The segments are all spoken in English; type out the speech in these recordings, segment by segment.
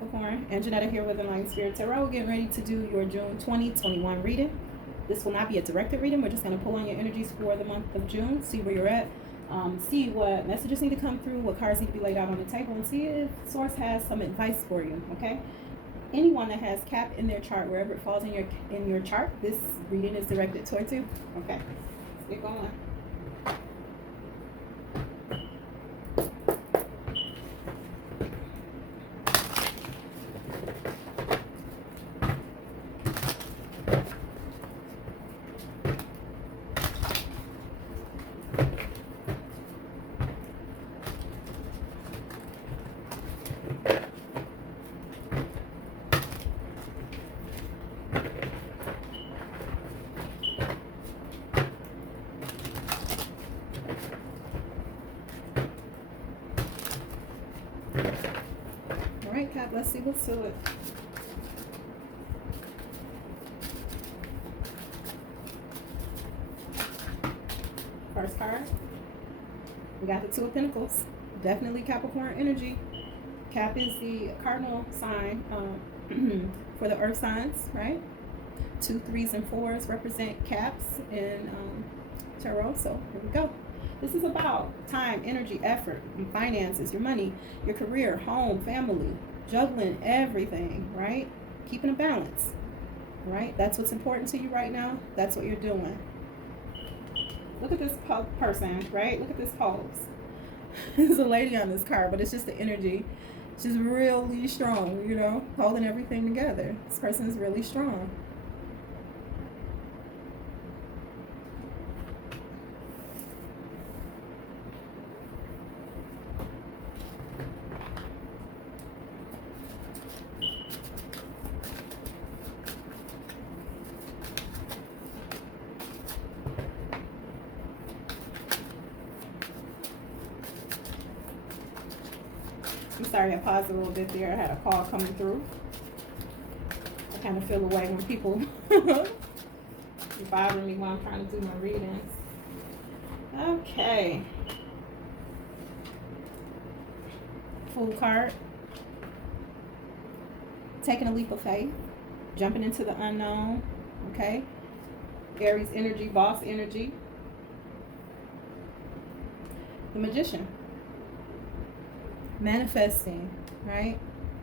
Capricorn, and Janetta here with Enlightened Spirit Tarot. We're getting ready to do your June 2021 reading. This will not be a directed reading. We're just going to pull on your energies for the month of June, see where you're at, see what messages need to come through, what cards need to be laid out on the table, and see if Source has some advice for you, okay? Anyone that has Cap in their chart, wherever it falls in your chart, this reading is directed towards you. Okay, let's get going. All right, Cap, let's see what's to it. First card, we got the Two of Pentacles. Definitely Capricorn energy. Cap is the cardinal sign for the earth signs, right? 2, 3s, and 4s represent caps in tarot, so here we go. This is about time, energy, effort, and finances, your money, your career, home, family, juggling everything, right? Keeping a balance, right? That's what's important to you right now. That's what you're doing. Look at this person, right? Look at this pose. There's a lady on this card, but it's just the energy. She's really strong, you know, holding everything together. This person is really strong. I'm sorry I paused a little bit there. I had a call coming through. I kind of feel away when people bother me while I'm trying to do my readings. Okay. Fool card. Taking a leap of faith. Jumping into the unknown. Okay. Aries energy, boss energy. The Magician. Manifesting, right?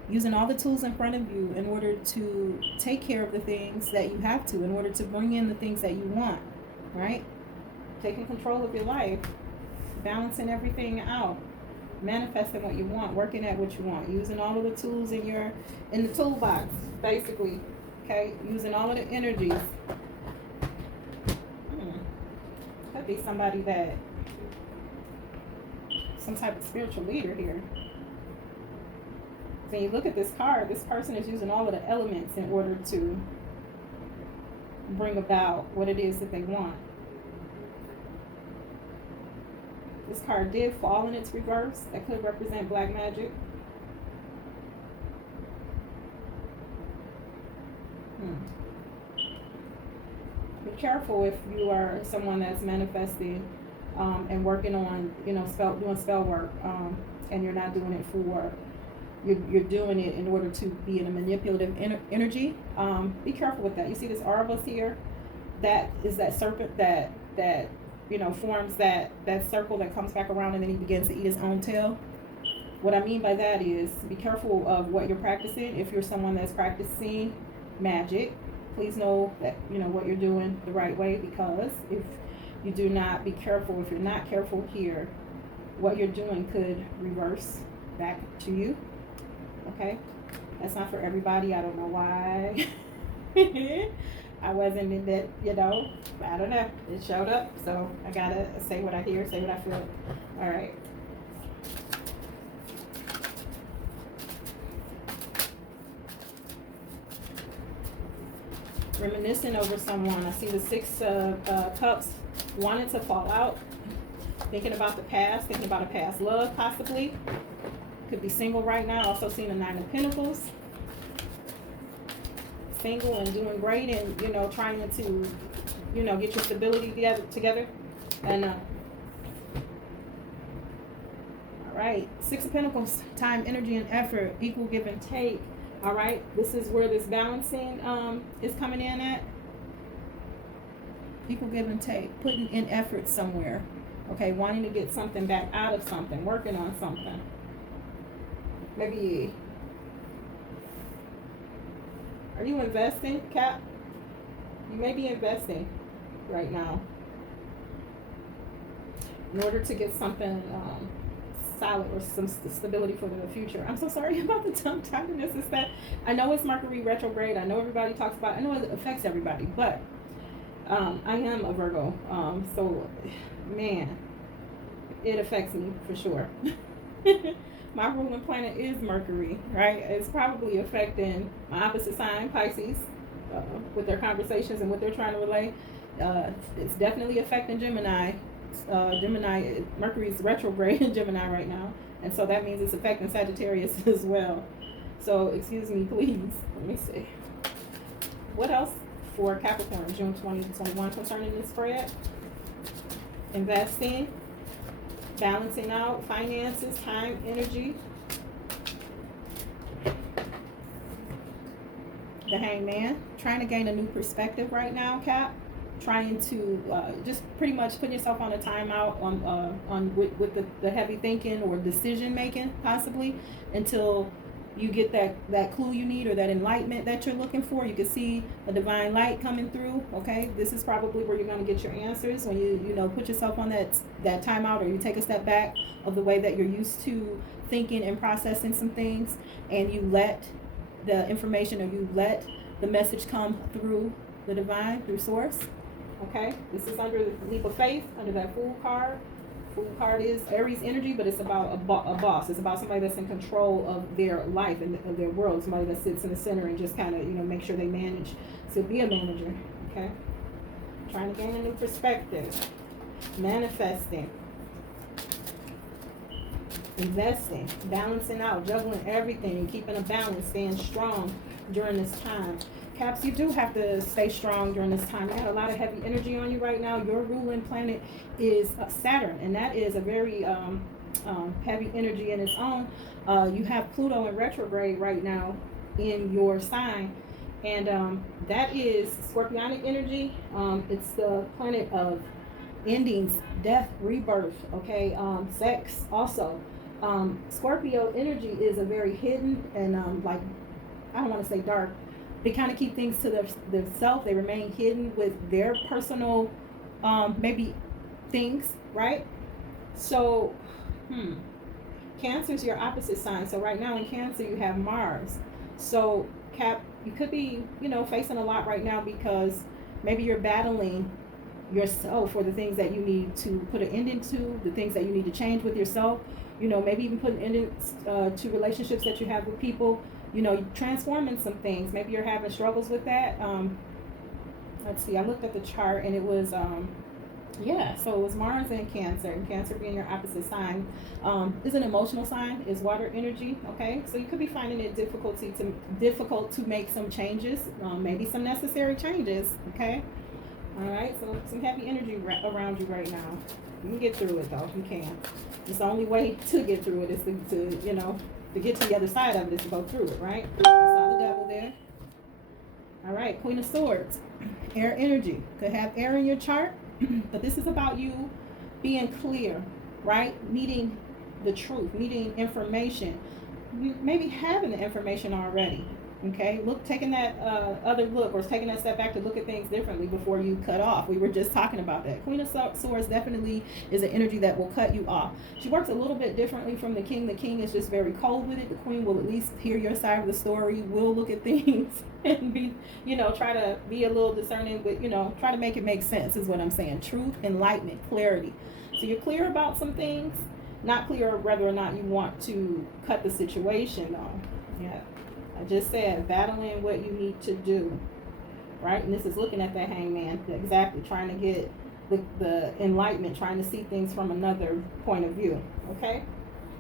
Using all the tools in front of you in order to take care of the things that you have to, in order to bring in the things that you want, right? Taking control of your life, balancing everything out, manifesting what you want, working at what you want, using all of the tools in the toolbox, basically, okay? Using all of the energies. Could be somebody that, some type of spiritual leader here. When you look at this card, this person is using all of the elements in order to bring about what it is that they want. This card did fall in its reverse. That could represent black magic. Be careful if you are someone that's manifesting and working on, you know, doing spell work, and you're not doing it for, you're doing it in order to be in a manipulative energy. Be careful with that. You see this Arabus here? That is that serpent that you know, forms that circle that comes back around and then he begins to eat his own tail. What I mean by that is be careful of what you're practicing. If you're someone that's practicing magic, please know that, you know, what you're doing the right way, because if you do not be careful, if you're not careful here, what you're doing could reverse back to you. Okay? That's not for everybody. I don't know why. I wasn't in that, you know, I don't know. It showed up, so I gotta say what I hear, say what I feel. All right. Reminiscing over someone. I see the 6 of Cups wanting to fall out. Thinking about the past, thinking about a past love, possibly. Could be single right now. Also seeing the 9 of Pentacles. Single and doing great, and, you know, trying to, you know, get your stability together. And all right. Six of Pentacles, time, energy, and effort, equal give and take. All right. This is where this balancing is coming in at. Equal give and take, putting in effort somewhere. Okay, wanting to get something back out of something, working on something. Maybe, are you investing, Cap? You may be investing right now in order to get something solid or some stability for the future. I'm so sorry about the tongue tardiness. It's that I know it's Mercury retrograde. I know everybody talks about it. I know it affects everybody, but I am a Virgo. So, man, it affects me for sure. My ruling planet is Mercury, right? It's probably affecting my opposite sign, Pisces, with their conversations and what they're trying to relay. It's definitely affecting Gemini. Mercury's retrograde in Gemini right now, and so that means it's affecting Sagittarius as well. So excuse me, please. Let me see. What else for Capricorn, June 2021 concerning this spread? Investing, balancing out, finances, time, energy. The Hangman, trying to gain a new perspective right now, Cap. Trying to just pretty much put yourself on a timeout on with the heavy thinking or decision making, possibly, until you get that clue you need or that enlightenment that you're looking for. You can see a divine light coming through. Okay, this is probably where you're going to get your answers when you know, put yourself on that timeout, or you take a step back of the way that you're used to thinking and processing some things, and you let the information, or you let the message come through the divine, through source. Okay, this is under the leap of faith, under that Fool card. Fool card is Aries energy, but it's about a boss. It's about somebody that's in control of their life and of their world. Somebody that sits in the center and just kind of, you know, make sure they manage to be a manager. Okay, trying to gain a new perspective, manifesting, investing, balancing out, juggling everything, and keeping a balance, staying strong during this time. Caps, you do have to stay strong during this time. You have a lot of heavy energy on you right now. Your ruling planet is Saturn, and that is a very heavy energy in its own. You have Pluto in retrograde right now in your sign, and that is Scorpionic energy. It's the planet of endings, death, rebirth, okay, sex also. Scorpio energy is a very hidden and like, I don't want to say dark. They kind of keep things to themselves. They remain hidden with their personal, maybe things, right? So, Cancer is your opposite sign. So right now in Cancer, you have Mars. So, Cap, you could be, you know, facing a lot right now because maybe you're battling yourself for the things that you need to put an ending to, the things that you need to change with yourself. You know, maybe even putting endings to relationships that you have with people. You know, transforming some things. Maybe you're having struggles with that. Let's see, I looked at the chart and it was, yeah, so it was Mars and Cancer being your opposite sign. Is an emotional sign, is water energy, okay? So you could be finding it difficult to make some changes, maybe some necessary changes, okay? All right, so some heavy energy around you right now. You can get through it though, you can. It's the only way to get through it is to you know, to get to the other side of it is to go through it, right? I saw the devil there. All right, Queen of Swords, air energy. Could have air in your chart, but this is about you being clear, right? Needing the truth, needing information. You maybe having the information already, okay? Taking that other look, or taking that step back to look at things differently before you cut off. We were just talking about that. Queen of Swords definitely is an energy that will cut you off. She works a little bit differently from the King. The King is just very cold with it. The Queen will at least hear your side of the story, will look at things and be, you know, try to be a little discerning with, you know, try to make it make sense is what I'm saying. Truth, enlightenment, clarity. So you're clear about some things, not clear whether or not you want to cut the situation though. Yeah. I just said battling what you need to do, right? And this is looking at that Hangman, exactly, trying to get the enlightenment, trying to see things from another point of view, okay?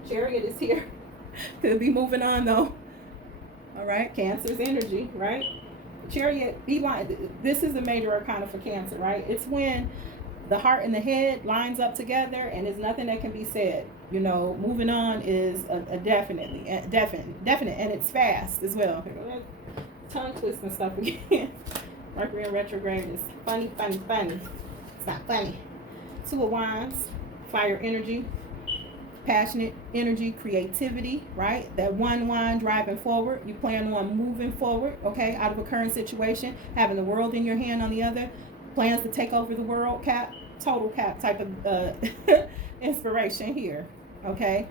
Chariot is here. Could be moving on though. All right, Cancer's energy, right? Chariot, this is the major arcana for Cancer, right? It's when the heart and the head lines up together and there's nothing that can be said. You know, moving on is a definite, and it's fast as well. Tongue twist and stuff again. Mercury in retrograde is funny. It's not funny. Two of Wands, fire energy, passionate energy, creativity, right? That one wand driving forward. You plan on moving forward, okay, out of a current situation, having the world in your hand on the other, plans to take over the world, Cap, total Cap type of inspiration here, okay?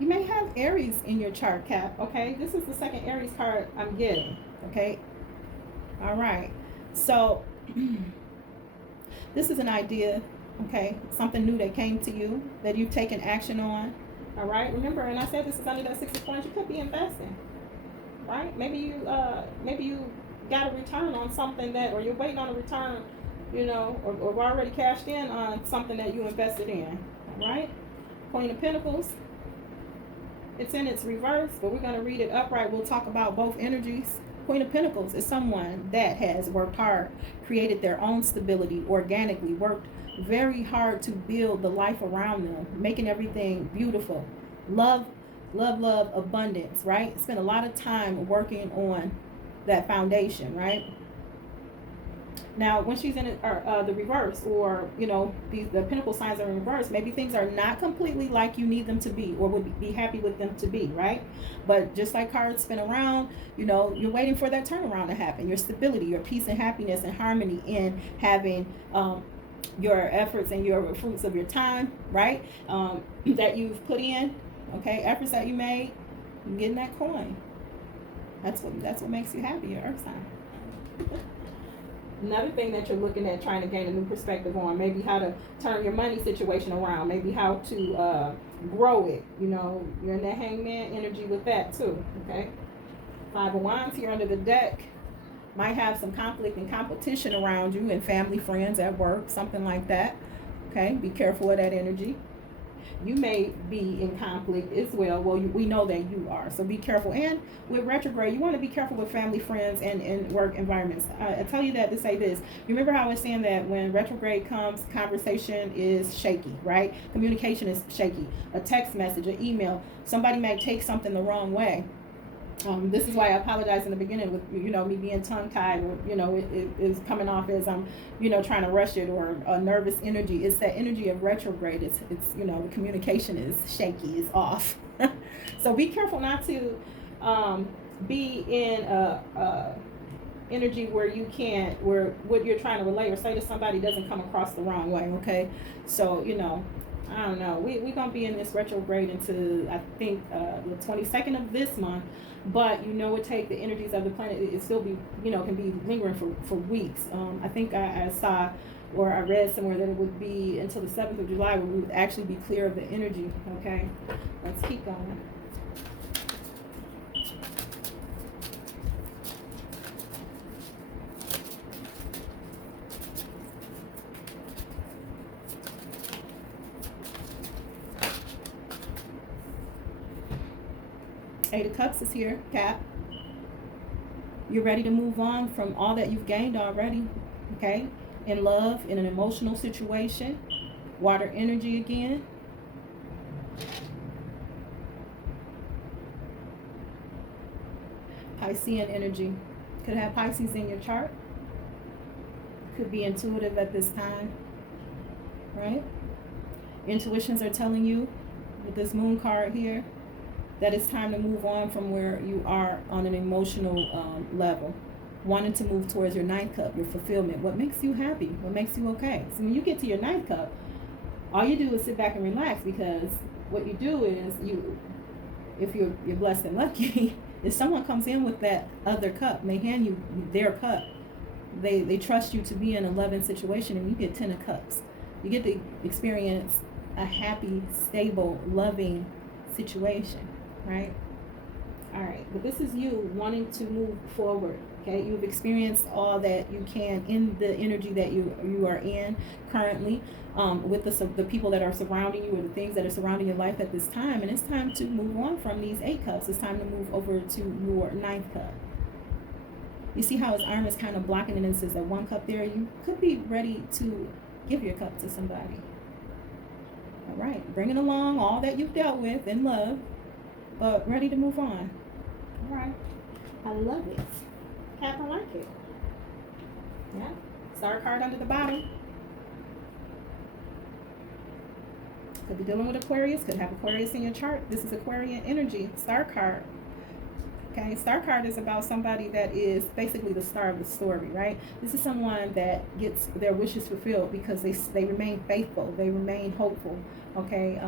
You may have Aries in your chart, Cap, okay? This is the second Aries card I'm getting, okay? All right. So, this is an idea, okay? Something new that came to you that you've taken action on, all right? Remember, and I said this is under that 6 of coins, you could be investing, right? Maybe you got a return on something that, or you're waiting on a return, you know, or already cashed in on something that you invested in, all right? Queen of Pentacles. It's in its reverse, but we're going to read it upright. We'll talk about both energies. Queen of Pentacles is someone that has worked hard, created their own stability organically, worked very hard to build the life around them, making everything beautiful. Love, abundance, right? Spend a lot of time working on that foundation, right? Now, when she's in the reverse, or, you know, the Pentacle signs are in reverse, maybe things are not completely like you need them to be, or would be happy with them to be, right? But just like cards spin around, you know, you're waiting for that turnaround to happen. Your stability, your peace and happiness and harmony in having your efforts and your fruits of your time, right? That you've put in, okay? Efforts that you made, you're getting that coin. That's what makes you happy, your earth sign. Another thing that you're looking at, trying to gain a new perspective on, maybe how to turn your money situation around, maybe how to grow it. You know, you're in that hangman energy with that too, okay? 5 of Wands here under the deck. Might have some conflict and competition around you, and family, friends, at work, something like that, okay? Be careful of that energy. You may be in conflict as well. Well, we know that you are, so be careful. And with retrograde, you want to be careful with family, friends, and work environments. I tell you that to say this. Remember how I was saying that when retrograde comes, conversation is shaky, right? Communication is shaky. A text message, an email, somebody may take something the wrong way. This is why I apologize in the beginning with, you know, me being tongue-tied, or, you know, it is coming off as I'm, you know, trying to rush it, or a nervous energy. It's that energy of retrograde. It's you know, the communication is shaky, it's off. So be careful not to be in a energy where you can't, where what you're trying to relay or say to somebody doesn't come across the wrong way, okay? So, you know, I don't know. We're going to be in this retrograde until, I think, the 22nd of this month. But, you know, it take the energies of the planet. It still be, you know, can be lingering for weeks. I think I saw, or I read somewhere that it would be until the 7th of July where we would actually be clear of the energy. Okay, let's keep going. Eight of Cups is here, Cap. You're ready to move on from all that you've gained already, okay? In love, in an emotional situation. Water energy again. Piscean energy. Could have Pisces in your chart. Could be intuitive at this time, right? Intuitions are telling you with this moon card here that it's time to move on from where you are on an emotional level. Wanting to move towards your 9th cup, your fulfillment. What makes you happy? What makes you okay? So when you get to your 9th cup, all you do is sit back and relax, because what you do is if you're blessed and lucky, if someone comes in with that other cup, and they hand you their cup, they trust you to be in a loving situation, and you get 10 of Cups. You get to experience a happy, stable, loving situation. Right? All right, but this is you wanting to move forward, okay? You've experienced all that you can in the energy that you are in currently, with the people that are surrounding you, or the things that are surrounding your life at this time, and it's time to move on from these 8 cups. It's time to move over to your 9th cup. You see how his arm is kind of blocking it, and it says that 1 cup there. You could be ready to give your cup to somebody. All right, bringing along all that you've dealt with in love, but ready to move on. All right, I love it. Cap, I like it. Yeah, star card under the bottom. Could be dealing with Aquarius, could have Aquarius in your chart. This is Aquarian energy, star card. Okay, star card is about somebody that is basically the star of the story, right? This is someone that gets their wishes fulfilled because they remain faithful, they remain hopeful. Okay,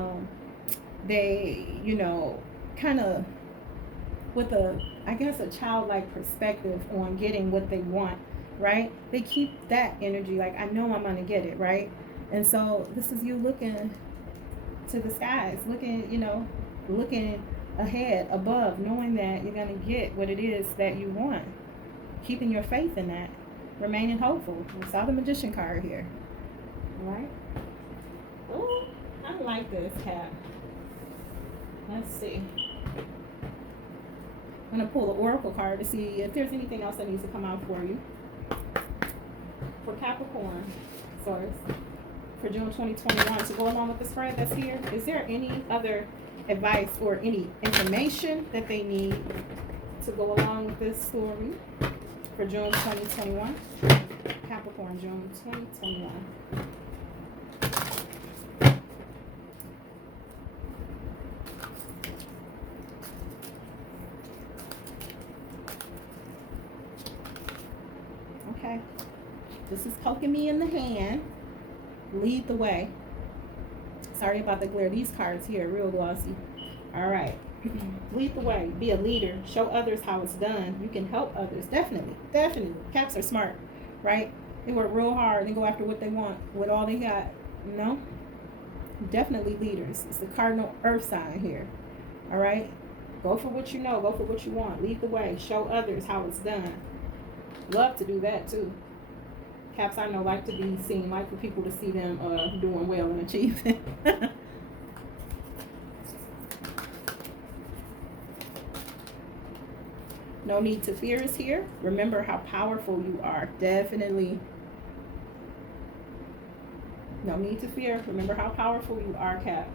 they, you know, kind of with I guess a childlike perspective on getting what they want, right? They keep that energy like, I know I'm gonna get it, right? And so this is you looking to the skies, looking, you know, looking ahead, above, knowing that you're going to get what it is that you want, keeping your faith in that, remaining hopeful. We saw the Magician card here. All right. Oh, I like this, Cap. Let's see. I'm going to pull the Oracle card to see if there's anything else that needs to come out for you. For Capricorn, source, for June 2021, to go along with the spread that's here, is there any other advice or any information that they need to go along with this story for June 2021? Capricorn, June 2021. Okay. This is poking me in the hand. Lead the way. Sorry about the glare. These cards here are real glossy. All right. Lead the way. Be a leader. Show others how it's done. You can help others. Definitely. Definitely. Caps are smart, right? They work real hard and go after what they want with all they got. You know? Definitely leaders. It's the cardinal earth sign here. All right? Go for what you know. Go for what you want. Lead the way. Show others how it's done. Love to do that too. Caps, I know, like to be seen, like for people to see them doing well and achieving. No need to fear is here. Remember how powerful you are. Definitely. No need to fear. Remember how powerful you are, Cap.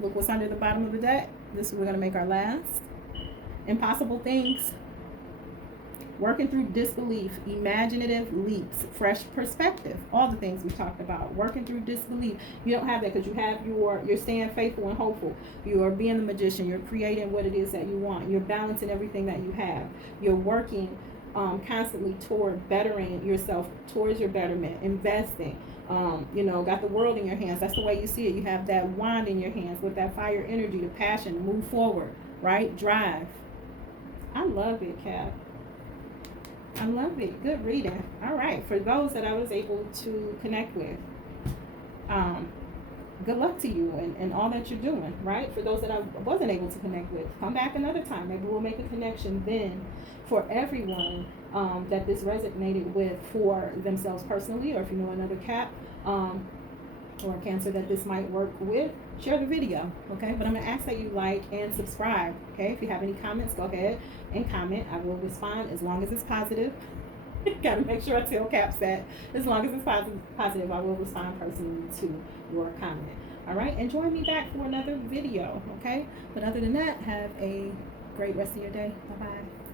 Look what's under the bottom of the deck. This is we're going to make our last. Impossible things. Working through disbelief, imaginative leaps, fresh perspective, all the things we talked about. Working through disbelief. You don't have that because you have you're staying faithful and hopeful. You are being the magician. You're creating what it is that you want. You're balancing everything that you have. You're working constantly toward bettering yourself, towards your betterment, investing. You know, got the world in your hands. That's the way you see it. You have that wand in your hands with that fire energy, the passion to move forward, right? Drive. I love it, Cap. I love it. Good reading. All right. For those that I was able to connect with, good luck to you and all that you're doing, right? For those that I wasn't able to connect with, come back another time. Maybe we'll make a connection then. For everyone that this resonated with for themselves personally, or if you know another Cap or Cancer that this might work with, share the video, okay? But I'm going to ask that you like and subscribe, okay? If you have any comments, go ahead and comment. I will respond as long as it's positive. Got to make sure I tell Caps that as long as it's positive, I will respond personally to your comment. All right? And join me back for another video, okay? But other than that, have a great rest of your day. Bye-bye.